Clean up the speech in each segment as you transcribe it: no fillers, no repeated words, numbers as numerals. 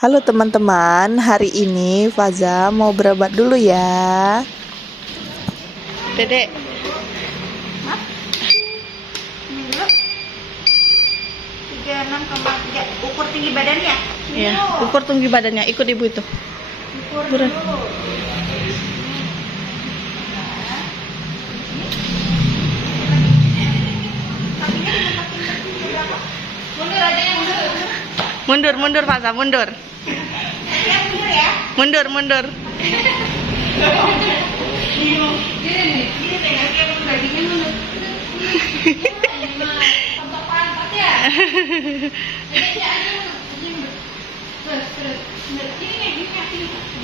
Halo teman-teman, hari ini Faza mau berobat dulu ya. Dedek. Ini dulu 36,3. Ukur tinggi badannya. Ya, ukur tinggi badannya. Ikut ibu itu. Ukur Buruan. dulu. Mundur aja yang mundur. Mundur Faza, mundur. Yang mundur ya. Mundur.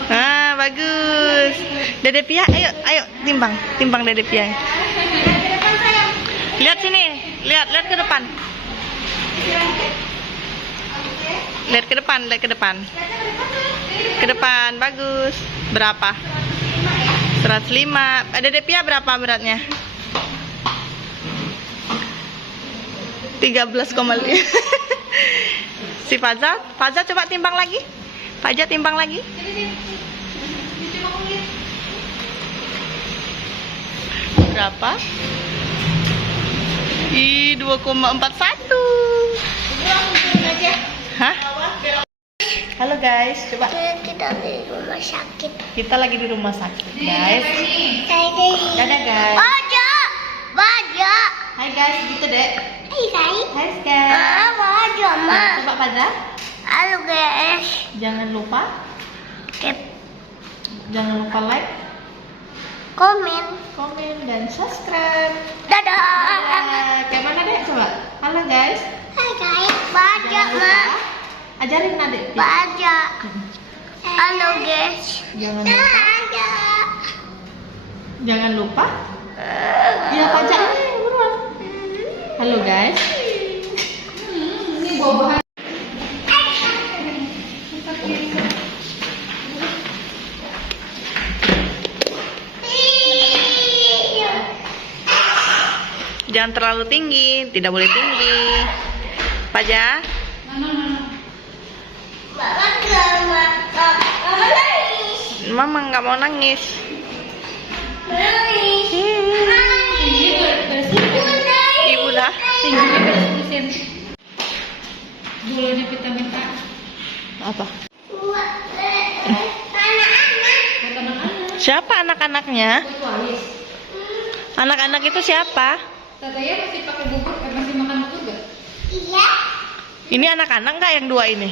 Ah, bagus. Dede Pia, ayo timbang Dede Pia. Lihat sini, lihat ke depan. Lihat ke depan. Ke depan, bagus. Berapa? 105. Dede Pia berapa beratnya? 13,5. Si Faza coba timbang lagi. Faza timbang lagi. Berapa? 2,41. Hah? Halo guys, coba. Kita di rumah sakit. Kita lagi di rumah sakit, guys. Dadah guys. Baja. Hai guys, gitu deh. Hai guys. Baja, Ma. Coba Faza. Halo guys. Jangan lupa like, komen dan subscribe. Dadah. Kayak mana dek? Coba. Halo guys. Hai guys. Baja, Jangan Ma. lupa. Ajarin adek. Baja. Halo guys. Jangan lupa. Ya Faza ini buruan. Halo guys. Ini buah-buahan. Jangan terlalu tinggi, tidak boleh tinggi. Faza. Mama nggak mau nangis. Ibu dah. Tingginya beres persen. Gulanya vitamin A. Apa? Anak-anak. Siapa anak-anaknya? Walis. Anak-anak itu siapa? Tataya masih pakai bubur, masih makan bubur gak? Iya. Ini anak-anak nggak yang dua ini?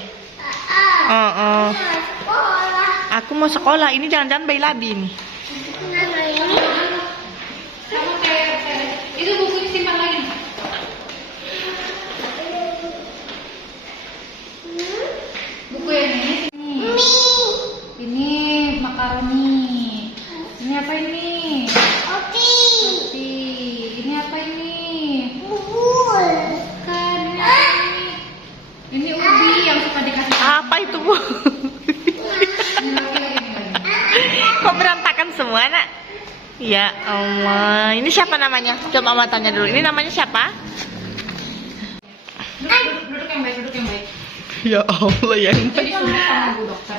Sekolah. Aku mau sekolah. Ini jangan-jangan bayi labi nih. Sama kayak itu bukunya simpan lagi. Buku yang ini. Ini makaroni. Ini apa ini? Roti. Ini apa ini? Bukan. Ini ubi yang suka dikasih. Apa itu, Bu? Ini lagi. Kok berantakan semua, Nak? Ya Allah. Ini siapa namanya? Coba Mama tanya dulu. Ini namanya siapa? Duduk yang baik, duduk yang baik. Ya Allah, yang Jadi suruh sama Bu Dokter.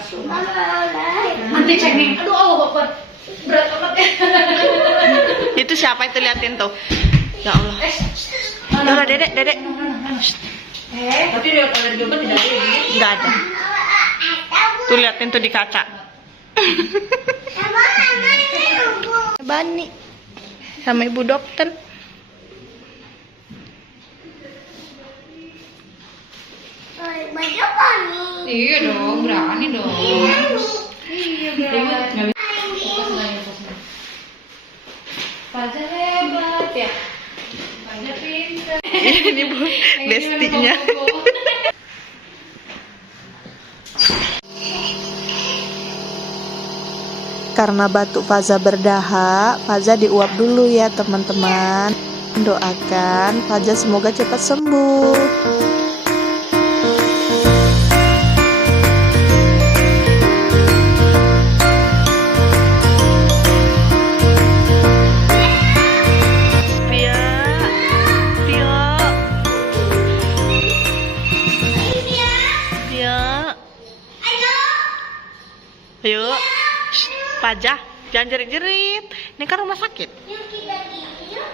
Nanti cek nih. Aduh, Allah Bapak. Berat banget ya. itu siapa itu, liatin tuh. Ya Allah. Dora, Dedek. Tapi dia kalau di obat tidak ada. Enggak ada. Tuh liatin tuh di kaca. Bani sama Ibu Dokter. Iya dong, berani dong. Iya berani. Faza hebat ya. Faza pintar. Ini Bu, bestinya. Karena batuk Faza berdahak, Faza diuap dulu ya teman-teman. Doakan Faza semoga cepat sembuh. Pia. Pia. Yuk. Shh, Faza, jangan jerit-jerit. Ini kan rumah sakit. Yuk kita gini yuk.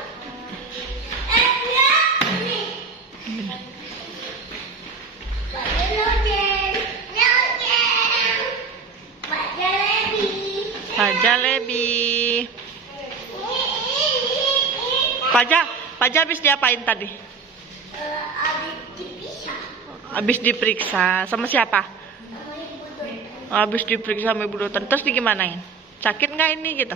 Faza Lebi. Faza habis diapain tadi? Habis diperiksa sama siapa? Habis diperiksa sama Ibu Dokter. Terus digimanain? Sakit nggak ini gitu?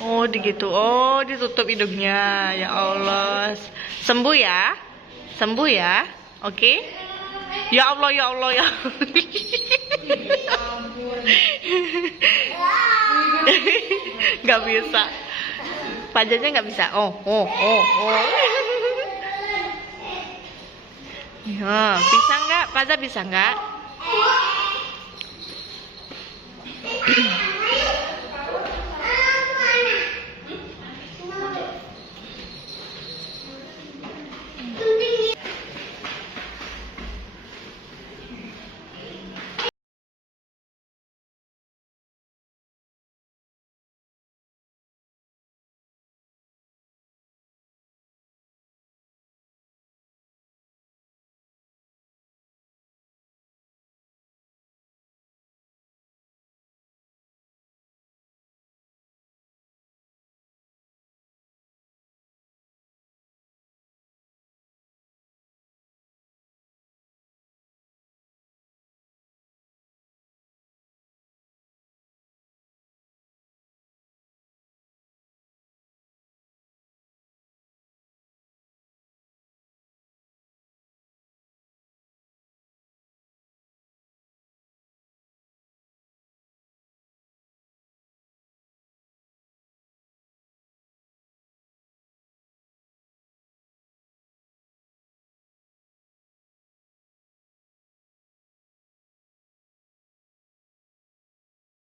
Oh, digitu. Oh, ditutup hidungnya. Ya Allah. Sembuh ya? Sembuh ya? Oke? Ya Allah, ya Allah, ya. Nggak bisa. Fazanya nggak bisa. Oh. Ya, bisa nggak? Faza bisa nggak?